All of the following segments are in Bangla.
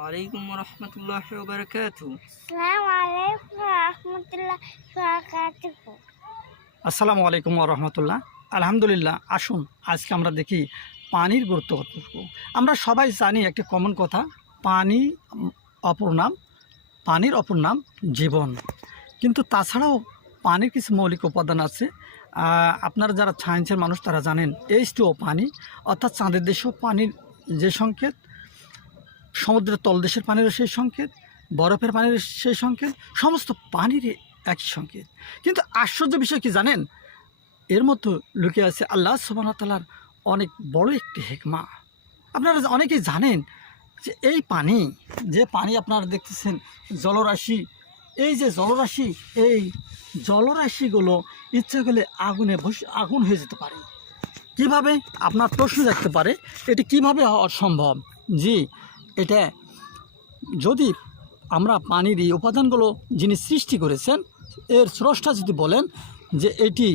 ওয়ালাইকুম রহমতুল্লাহি ওয়া বারাকাতুহু। আসসালামু আলাইকুম রহমতুল্লাহ বারাকাতুহু। আসসালামু আলাইকুম রহমতুল্লাহ। আলহামদুলিল্লাহ। আসুন আজকে আমরা দেখি পানির গুরুত্ব কতটুকু। আমরা সবাই জানি একটি কমন কথা, পানি অপর নাম, পানির অপর নাম জীবন। কিন্তু তাছাড়াও পানির কিছু মৌলিক উপাদান আছে। আপনারা যারা সায়েন্সের মানুষ তারা জানেন H2O পানি, অর্থাৎ চাঁদের দেশেও পানির যে সংকেত, সমুদ্রের তলদেশের পানিরও সেই সংকেত, বরফের পানির সেই সংকেত, সমস্ত পানির একই সংকেত। কিন্তু আশ্চর্য বিষয় কি জানেন, এর মধ্যে লুকিয়ে আছে আল্লাহ সুবহানাহু ওয়া তাআলার অনেক বড় একটি হিকমা। আপনারা অনেকেই জানেন যে এই পানি, যে পানি আপনারা দেখতেছেন জলরাশি, এই যে জলরাশি, এই জলরাশিগুলো ইচ্ছা করলে আগুন হয়ে যেতে পারে। কিভাবে? আপনার প্রশ্ন থাকতে পারে এটি কিভাবে হওয়া সম্ভব। জি, এটা যদি আমরা পানির এই উপাদানগুলো যিনি সৃষ্টি করেছেন এর স্রষ্টা যদি বলেন যে এটি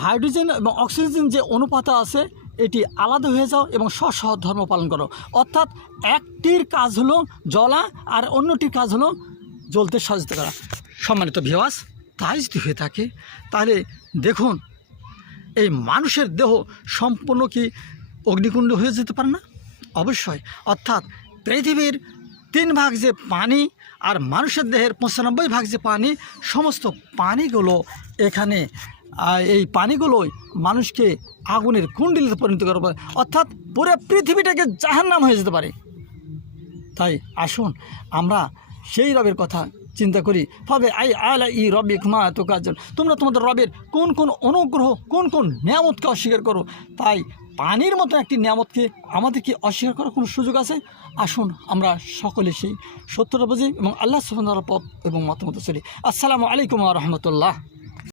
হাইড্রোজেন এবং অক্সিজেন যে অনুপাত আছে এটি আলাদা হয়ে যাও এবং স্ব ধর্ম পালন করো, অর্থাৎ একটির কাজ হলো জ্বলা আর অন্যটির কাজ হলো জ্বলতে সাহায্য করা। সম্মানিত ভিউয়ার্স, তাই যদি হয়ে থাকে তাহলে দেখুন এই মানুষের দেহ সম্পূর্ণ কি অগ্নিকুণ্ড হয়ে যেতে পারে না? অবশ্যই। অর্থাৎ পৃথিবীর 3 ভাগ যে পানি আর মানুষের দেহের 95 ভাগ যে পানি, সমস্ত পানিগুলো এখানে, এই পানিগুলোই মানুষকে আগুনের কুণ্ডলিতে পরিণত করতে পারে, অর্থাৎ পুরো পৃথিবীটাকে জাহান্নাম হয়ে যেতে পারে। তাই আসুন আমরা সেই রবের কথা চিন্তা করি। ভাবে আই আলা ই রব্বিকুমা তুকাজ্জিবুন, তোমরা তোমাদের রবের কোন কোন অনুগ্রহ, কোন কোন নিয়ামতকে অস্বীকার করো। তাই পানির মতো একটি নিয়ামতকে আমাদেরকে অস্বীকার করার কোনো সুযোগ আছে? আসুন আমরা সকলে সেই সত্যটা বুঝি এবং আল্লাহ সুবহানাহু ওয়া তাআলার পথ এবং মতামত চলি। আসসালামু আলাইকুম ওয়া রাহমাতুল্লাহ।